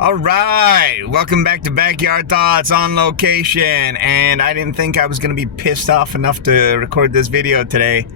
All right, welcome back to Backyard Thoughts on location. And I didn't think I was going to be pissed off enough to record this video today,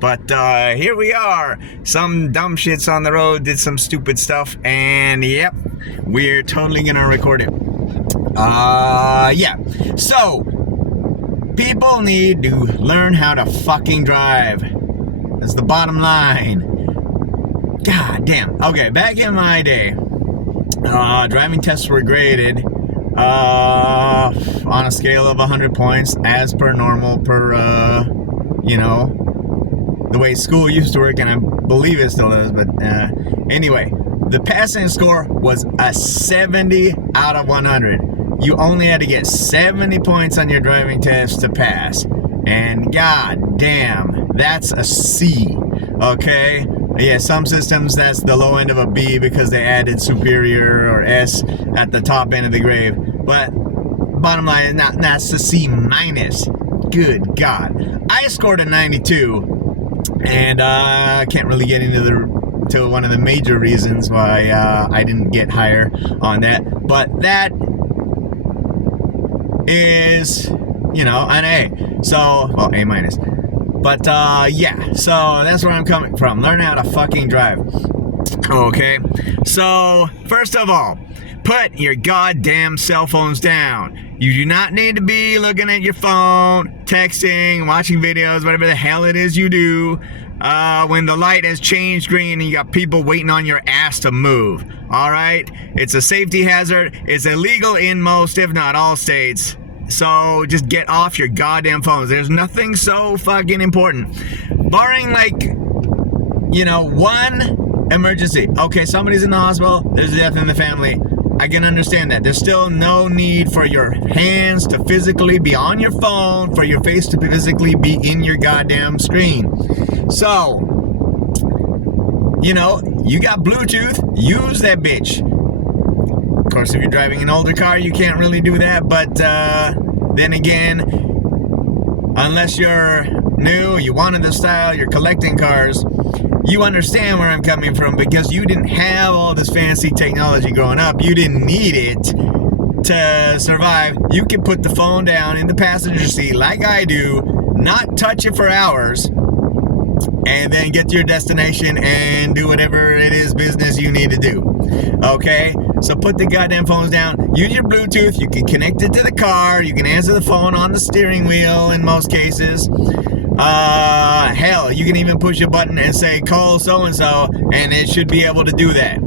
but here we are. Some dumb shits on the road did some stupid stuff, and yep, we're totally going to record it. Yeah. So, people need to learn how to fucking drive. That's the bottom line. God damn. Okay, back in my day, driving tests were graded on a scale of 100 points as per normal, the way school used to work, and I believe it still does, but anyway, the passing score was a 70 out of 100. You only had to get 70 points on your driving test to pass, and god damn, that's a C, okay? Yeah, some systems that's the low end of a B because they added superior or S at the top end of the grade. But bottom line, that's a C minus. Good God. I scored a 92, and I can't really get into one of the major reasons why I didn't get higher on that. But that is, an A. So, well, A minus. But, yeah, so that's where I'm coming from. Learn how to fucking drive. Okay, so, first of all, put your goddamn cell phones down. You do not need to be looking at your phone, texting, watching videos, whatever the hell it is you do, when the light has changed green and you got people waiting on your ass to move. Alright? It's a safety hazard. It's illegal in most, if not all states. So just get off your goddamn phones. There's nothing so fucking important. Barring one emergency. Okay, somebody's in the hospital, there's a death in the family. I can understand that. There's still no need for your hands to physically be on your phone, for your face to physically be in your goddamn screen. So, you got Bluetooth, use that bitch. Of course, if you're driving an older car, you can't really do that, but then again, unless you're new, you wanted the style, you're collecting cars, you understand where I'm coming from, because you didn't have all this fancy technology growing up. You didn't need it to survive. You can put the phone down in the passenger seat like I do, not touch it for hours, and then get to your destination and do whatever it is business you need to do. Okay? So put the goddamn phones down. Use your Bluetooth. You can connect it to the car. You can answer the phone on the steering wheel in most cases. Hell, you can even push a button and say, call so-and-so, and it should be able to do that.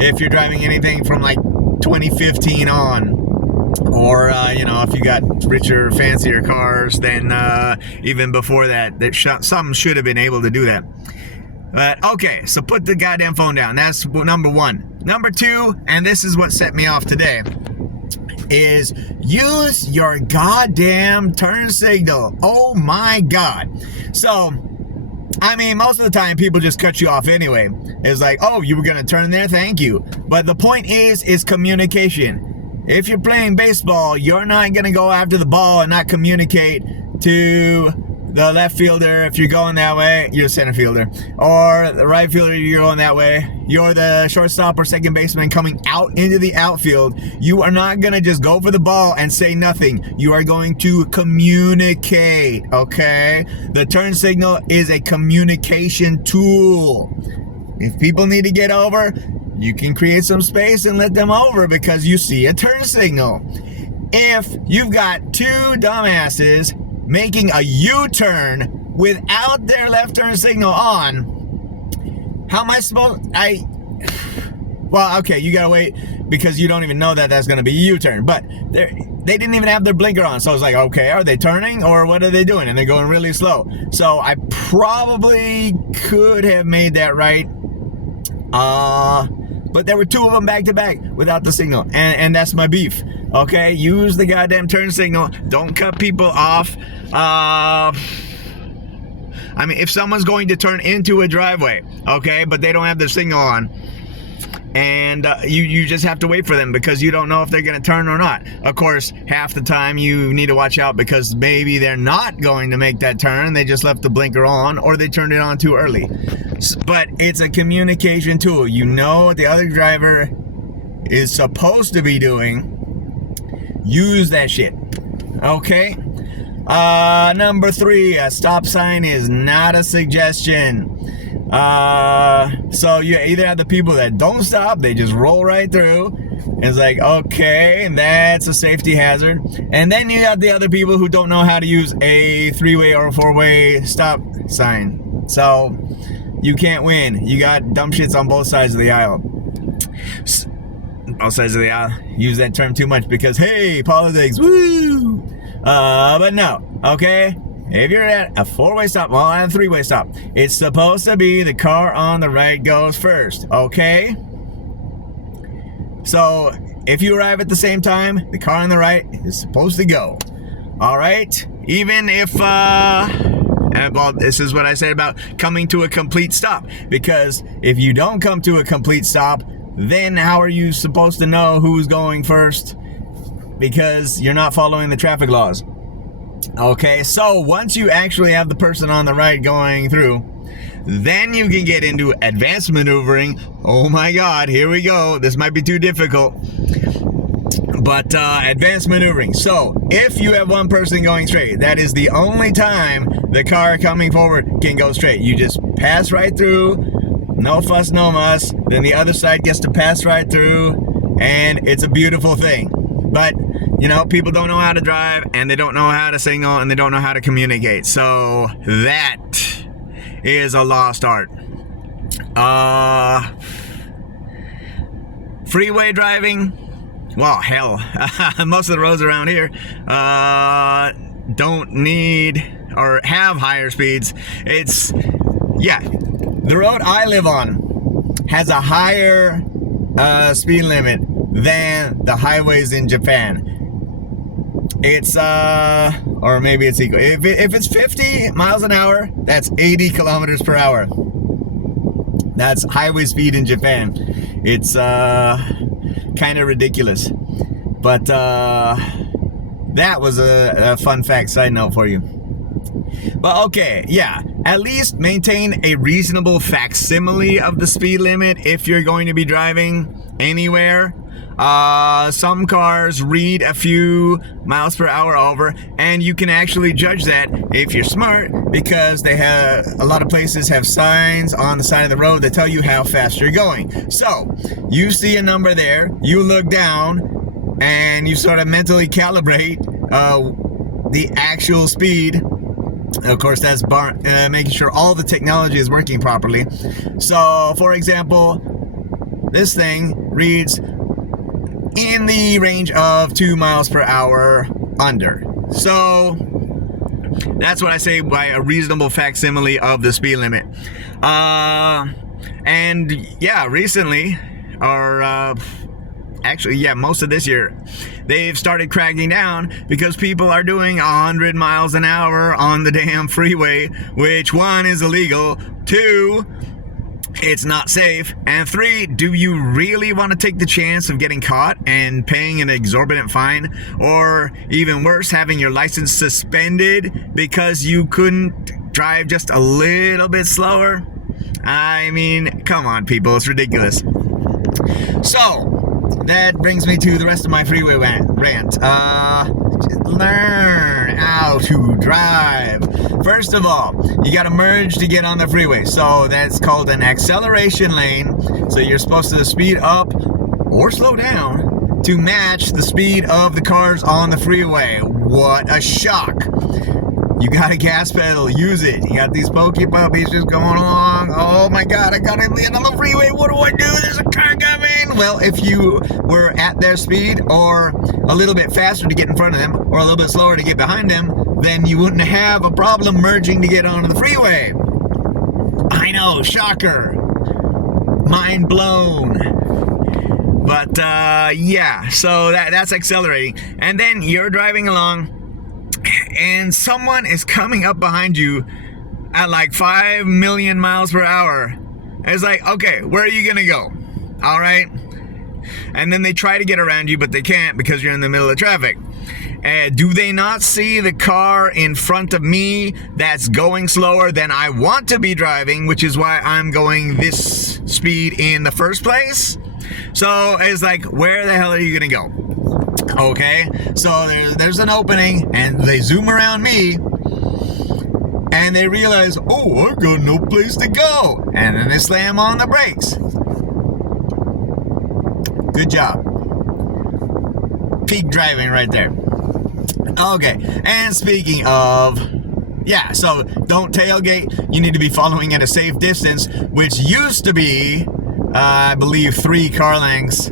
If you're driving anything from like 2015 on. Or, if you got richer, fancier cars, then even before that, some should have been able to do that. But, okay, so put the goddamn phone down. That's number one. Number two, and this is what set me off today, is use your goddamn turn signal. Oh, my God. So, most of the time, people just cut you off anyway. It's like, oh, you were going to turn there? Thank you. But the point is communication. If you're playing baseball, you're not going to go after the ball and not communicate to the left fielder. If you're going that way, you're a center fielder. Or the right fielder, you're going that way. You're the shortstop or second baseman coming out into the outfield. You are not going to just go for the ball and say nothing. You are going to communicate, okay? The turn signal is a communication tool. If people need to get over, you can create some space and let them over because you see a turn signal. If you've got two dumbasses making a U-turn without their left turn signal on, how am I supposed... Well, okay, you gotta wait because you don't even know that that's gonna be a U-turn. But they didn't even have their blinker on. So I was like, okay, are they turning or what are they doing? And they're going really slow. So I probably could have made that right. But there were two of them back to back without the signal, and that's my beef. Okay, use the goddamn turn signal. Don't cut people off. If someone's going to turn into a driveway, okay, but they don't have their signal on, and you just have to wait for them because you don't know if they're going to turn or not. Of course, half the time you need to watch out because maybe they're not going to make that turn. They just left the blinker on or they turned it on too early. But it's a communication tool. You know what the other driver is supposed to be doing, use that shit. Okay? Number 3, a stop sign is not a suggestion. So you either have the people that don't stop, they just roll right through. It's like, okay, that's a safety hazard. And then you have the other people who don't know how to use a 3-way or a 4-way stop sign. So you can't win. You got dumb shits on both sides of the aisle. Both sides of the aisle. Use that term too much because, hey, politics, woo! But no, okay? If you're at a 4-way stop, well, and a 3-way stop, it's supposed to be the car on the right goes first, okay? So, if you arrive at the same time, the car on the right is supposed to go. Alright? Even if, well, this is what I said about coming to a complete stop. Because if you don't come to a complete stop, then how are you supposed to know who's going first? Because you're not following the traffic laws. Okay, so once you actually have the person on the right going through, then you can get into advanced maneuvering. Oh my God, here we go. This might be too difficult. But advanced maneuvering. So if you have one person going straight, that is the only time the car coming forward can go straight. You just pass right through, no fuss, no muss. Then the other side gets to pass right through, and it's a beautiful thing. But, you know, people don't know how to drive, and they don't know how to signal, and they don't know how to communicate. So that is a lost art. Freeway driving, well, hell, most of the roads around here don't need or have higher speeds. The road I live on has a higher speed limit than the highways in Japan. It's or maybe it's equal. If it's 50 miles an hour, that's 80 kilometers per hour. That's highway speed in Japan. It's kind of ridiculous. But that was a fun fact side note for you. But okay, yeah, at least maintain a reasonable facsimile of the speed limit if you're going to be driving anywhere. Some cars read a few miles per hour over, and you can actually judge that if you're smart, because they have a lot of places have signs on the side of the road that tell you how fast you're going. So you see a number there, you look down, and you sort of mentally calibrate the actual speed. Of course, that's making sure all the technology is working properly. So, for example, this thing reads in the range of 2 miles per hour under. So that's what I say by a reasonable facsimile of the speed limit. And yeah, recently, or actually, yeah, most of this year, they've started cracking down because people are doing 100 miles an hour on the damn freeway, which 1 is illegal, 2, it's not safe, and 3, do you really want to take the chance of getting caught and paying an exorbitant fine, or even worse, having your license suspended because you couldn't drive just a little bit slower? I mean, come on, people, it's ridiculous. So that brings me to the rest of my freeway rant. Learn how to drive. First of all, you gotta merge to get on the freeway. So that's called an acceleration lane. So you're supposed to speed up or slow down to match the speed of the cars on the freeway. What a shock. You got a gas pedal, use it. You got these pokey puppies just going along. Oh my God, I gotta land on the freeway. What do I do? There's a car coming. Well, if you were at their speed or a little bit faster to get in front of them or a little bit slower to get behind them, then you wouldn't have a problem merging to get onto the freeway. I know, shocker. Mind blown. But yeah, so that's accelerating. And then you're driving along, and someone is coming up behind you at like 5 million miles per hour. It's like, okay, where are you gonna go? All right. And then they try to get around you, but they can't because you're in the middle of traffic. Do they not see the car in front of me that's going slower than I want to be driving, which is why I'm going this speed in the first place? So it's like, where the hell are you gonna go? Okay, so there's an opening, and they zoom around me, and they realize, oh, I got no place to go, and then they slam on the brakes. Good job. Peak driving right there. Okay, and speaking of, yeah, so don't tailgate. You need to be following at a safe distance, which used to be, I believe, 3 car lengths,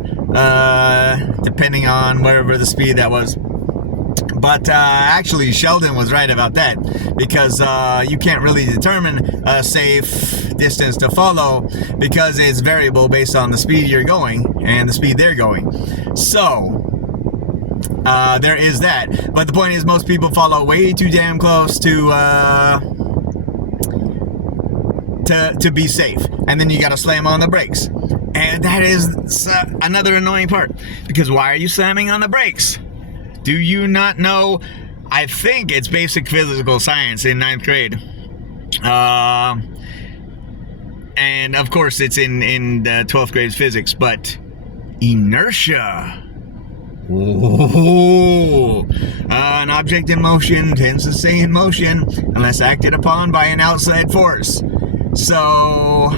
depending on wherever the speed that was. But actually, Sheldon was right about that, because you can't really determine a safe distance to follow, because it's variable based on the speed you're going and the speed they're going. So there is that. But the point is, most people follow way too damn close to be safe, and then you got to slam on the brakes, and that is another annoying part, because why are you slamming on the brakes? Do you not know? I think it's basic physical science in 9th grade. And of course it's in the 12th grade physics, but inertia. Oh, an object in motion tends to stay in motion unless acted upon by an outside force. So,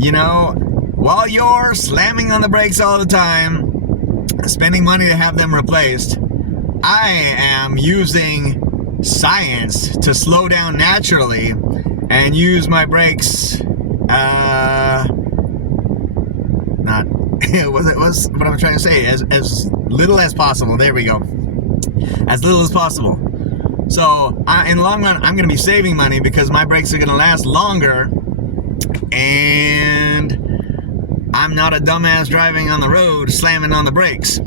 you know, while you're slamming on the brakes all the time, spending money to have them replaced, I am using science to slow down naturally and use my brakes, not what I'm trying to say, as little as possible. There we go. As little as possible. So in the long run, I'm going to be saving money because my brakes are going to last longer, and I'm not a dumbass driving on the road slamming on the brakes.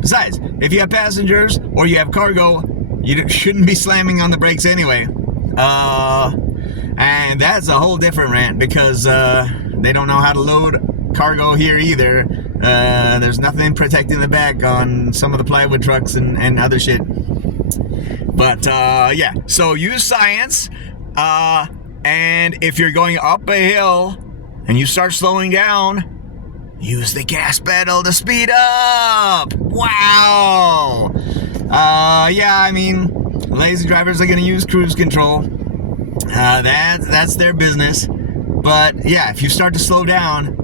Besides, if you have passengers or you have cargo, you shouldn't be slamming on the brakes anyway. And that's a whole different rant, because they don't know how to load cargo here either. There's nothing protecting the back on some of the plywood trucks and other shit. But yeah, so use science. And if you're going up a hill and you start slowing down, use the gas pedal to speed up. Wow. Yeah, I mean, lazy drivers are going to use cruise control. That's their business. But yeah, if you start to slow down,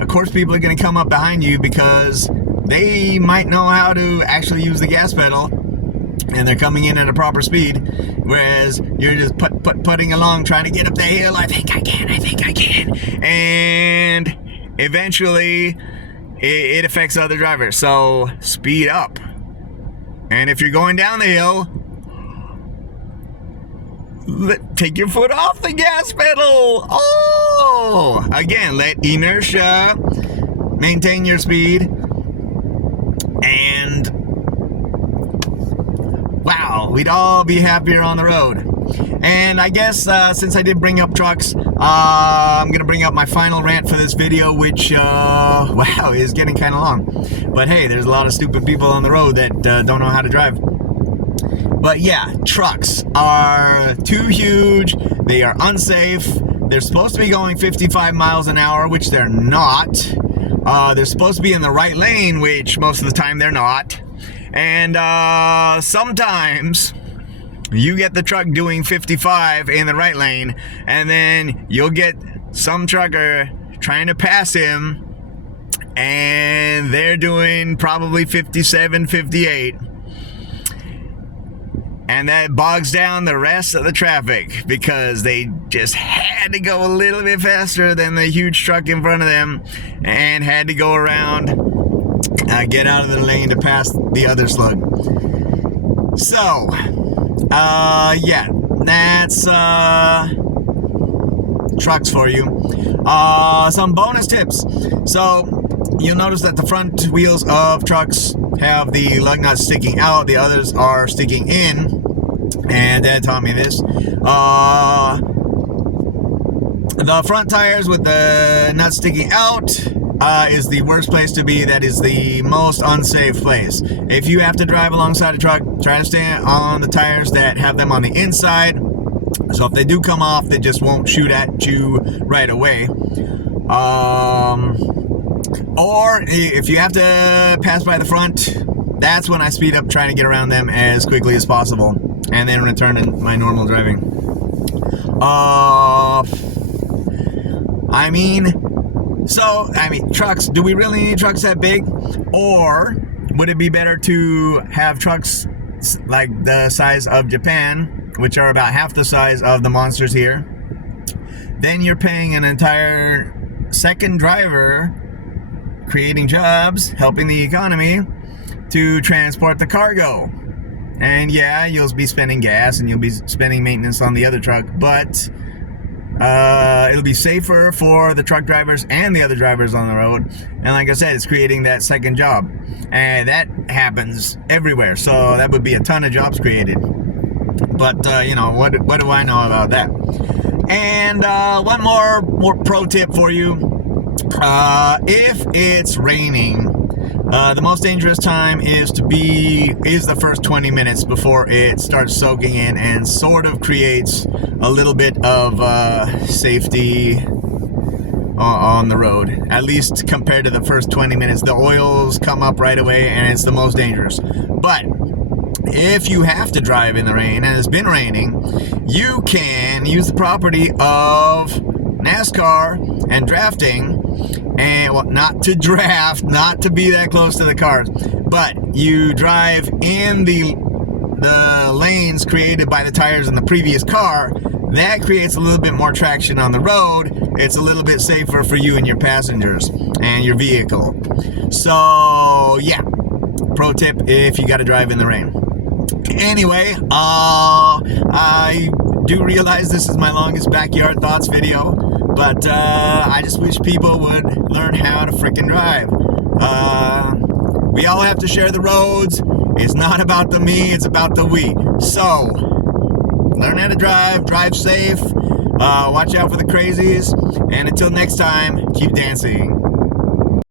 of course people are going to come up behind you, because they might know how to actually use the gas pedal, and they're coming in at a proper speed, whereas you're just putting along trying to get up the hill. I think I can, and eventually it affects other drivers. So speed up. And if you're going down the hill, take your foot off the gas pedal. Oh, again, let inertia maintain your speed. And wow, we'd all be happier on the road. And I guess since I did bring up trucks, I'm going to bring up my final rant for this video, which, wow, is getting kind of long. But hey, there's a lot of stupid people on the road that don't know how to drive. But yeah, trucks are too huge. They are unsafe. They're supposed to be going 55 miles an hour, which they're not. They're supposed to be in the right lane, which most of the time they're not. And sometimes you get the truck doing 55 in the right lane, and then you'll get some trucker trying to pass him, and they're doing probably 57, 58. And that bogs down the rest of the traffic, because they just had to go a little bit faster than the huge truck in front of them, and had to go around, get out of the lane to pass the other slug. So, yeah, that's trucks for you. Some bonus tips. So, you'll notice that the front wheels of trucks have the lug nuts sticking out, the others are sticking in. And Dad taught me this. The front tires with the nuts sticking out is the worst place to be. That is the most unsafe place. If you have to drive alongside a truck, try to stay on the tires that have them on the inside. So if they do come off, they just won't shoot at you right away. Or if you have to pass by the front, that's when I speed up trying to get around them as quickly as possible, and then return to my normal driving. Trucks, do we really need trucks that big? Or would it be better to have trucks like the size of Japan, which are about half the size of the monsters here? Then you're paying an entire second driver, creating jobs, helping the economy, to transport the cargo. And yeah, you'll be spending gas and you'll be spending maintenance on the other truck, but it'll be safer for the truck drivers and the other drivers on the road. And like I said, it's creating that second job, and that happens everywhere, so that would be a ton of jobs created. But what do I know about that? And one more pro tip for you. If it's raining, the most dangerous time is the first 20 minutes before it starts soaking in and sort of creates a little bit of safety on the road, at least compared to the first 20 minutes. The oils come up right away and it's the most dangerous. But if you have to drive in the rain and it's been raining, you can use the property of NASCAR and drafting, and not to draft, not to be that close to the cars, but you drive in the lanes created by the tires in the previous car. That creates a little bit more traction on the road. It's a little bit safer for you and your passengers and your vehicle. So yeah, pro tip if you got to drive in the rain. Anyway, I do realize this is my longest backyard thoughts video, but I just wish people would learn how to frickin' drive. We all have to share the roads. It's not about the me, it's about the we. So learn how to drive safe, watch out for the crazies, and until next time, keep dancing.